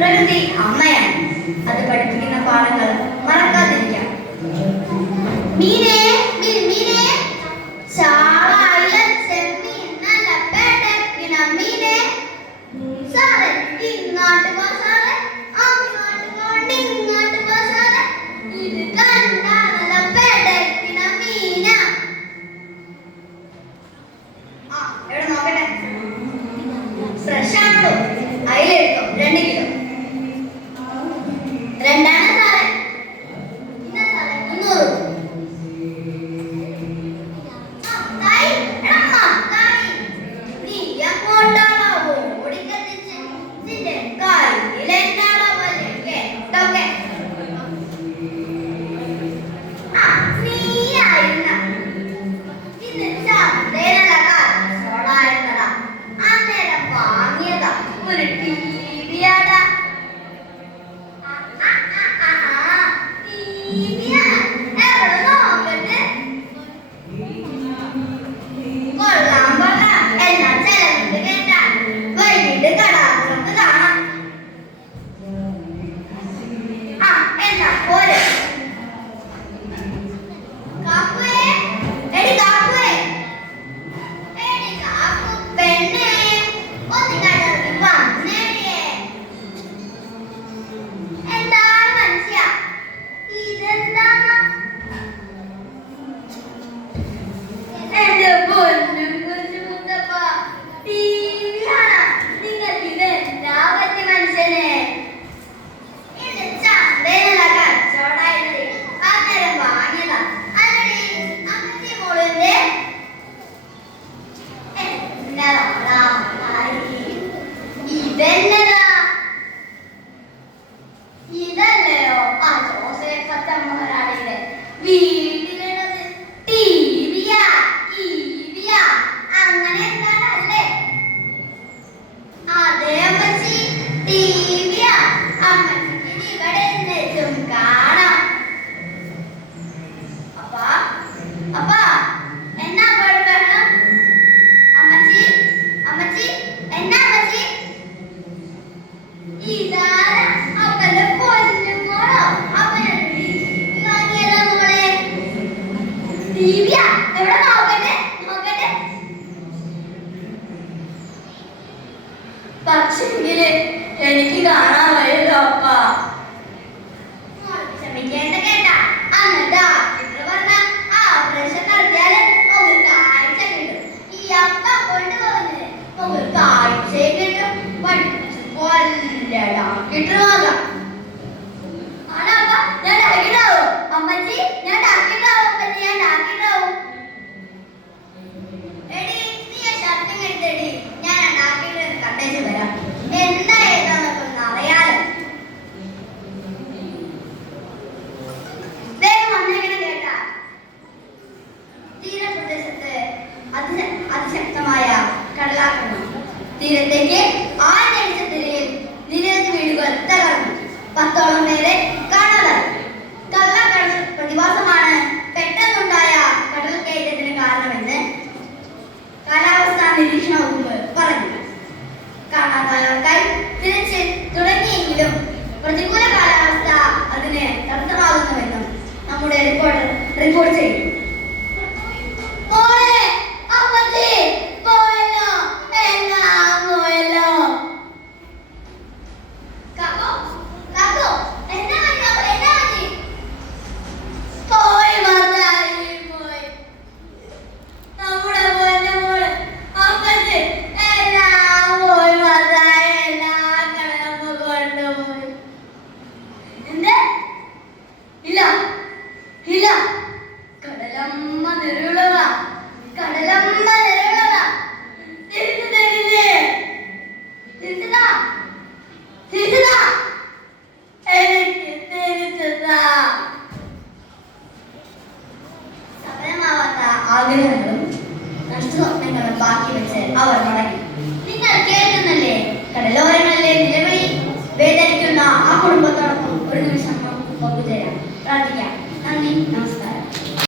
പ്രകൃതി അമ്മയാണ്. അത് പഠിപ്പിക്കുന്ന പാഠങ്ങൾ മറക്കാതിരിക്കാം. മീനെ മീനെ ചാള ചെമ്മീൻ നല്ല പേടക്കിന മീനെ സാറേ ഇങ്ങോട്ട് പോ സാറേ അങ്ങോട്ട് പോണ്ട് ഇങ്ങോട്ട് പോ സാറേ ഇത് കണ്ടാ നല്ല പേടക്കിന മീന. എവിടെ നോക്കട്ടെ, ഫ്രഷ് ആണല്ലോ. അതിലെടുത്തോ 2 കിലോ. രണ്ടാണ് സാറേ. ഇന്നാ സാറേ 300. പക്ഷെങ്കില് എനിക്ക് കാണാൻ വയ്യല്ലോ അപ്പ. ക്ഷമിക്കേണ്ട കേട്ട എന്നിട്ടാ പറഞ്ഞ ആ ഓപ്പറേഷൻ നടത്തിയാല് ഒരു കാഴ്ച കിട്ടും. ഈ അപ്പ കൊണ്ടുപോകുന്നത് ഒരു കാഴ്ചയും കിട്ടും, കൊല്ലടാക്കിട്ടുമാകാം. ആണോ അപ്പ? ഞാൻ ഡാക്കിട്ടാവും അമ്മച്ചി, ഞാൻ ഡാക്കിട്ടാവും അമ്മച്ചി, ഞാൻ ഡാക്കിട്ടാവും. എടി നീ ഷർട്ടിങ് എടുത്തെടി, ഞാൻ ഡാക്കിട്ട് കട്ടേച്ച് വരാം. എന്താ ഏതാന്നൊക്കെ ഒന്ന് അറിയാലോ. വേഗം വന്നേക്കണം കേട്ടാ. തീരപ്രദേശത്ത് അതിശക്തമായ കടലാക്രമണം. തീരത്തേക്ക് ആഞ്ഞടിച്ച തിരയിൽ നിരവധി വീടുകൾ തകർന്നു. 10ഓളം പേരെ കാണാതായി. കള്ളക്കടൽ പ്രതിഭാസമാണ് പെട്ടെന്നുണ്ടായ കടൽ കയറ്റത്തിന് കാരണമെന്ന് കാലാവസ്ഥാ നിരീക്ഷണ വകുപ്പ് പറഞ്ഞു. കാണാതായവർക്കായി തിരച്ചിൽ തുടങ്ങിയെങ്കിലും പ്രതികൂല കാലാവസ്ഥ അതിന് തടസ്സമാകുന്നുവെന്നും നമ്മുടെ റിപ്പോർട്ട് ചെയ്തു. ആഗ്രഹങ്ങളും നഷ്ടസ്വപ്നങ്ങളും ബാക്കി വെച്ച് അവർ മടങ്ങി. നിങ്ങൾ കേൾക്കുന്നല്ലേ കടലോരങ്ങളിലെ നിലവിളി? വേദനിക്കുന്ന ആ കുടുംബത്തോടൊപ്പം ഒരു നിമിഷം പങ്കുചേരാം, പ്രാർത്ഥിക്കാം. നന്ദി, നമസ്കാരം.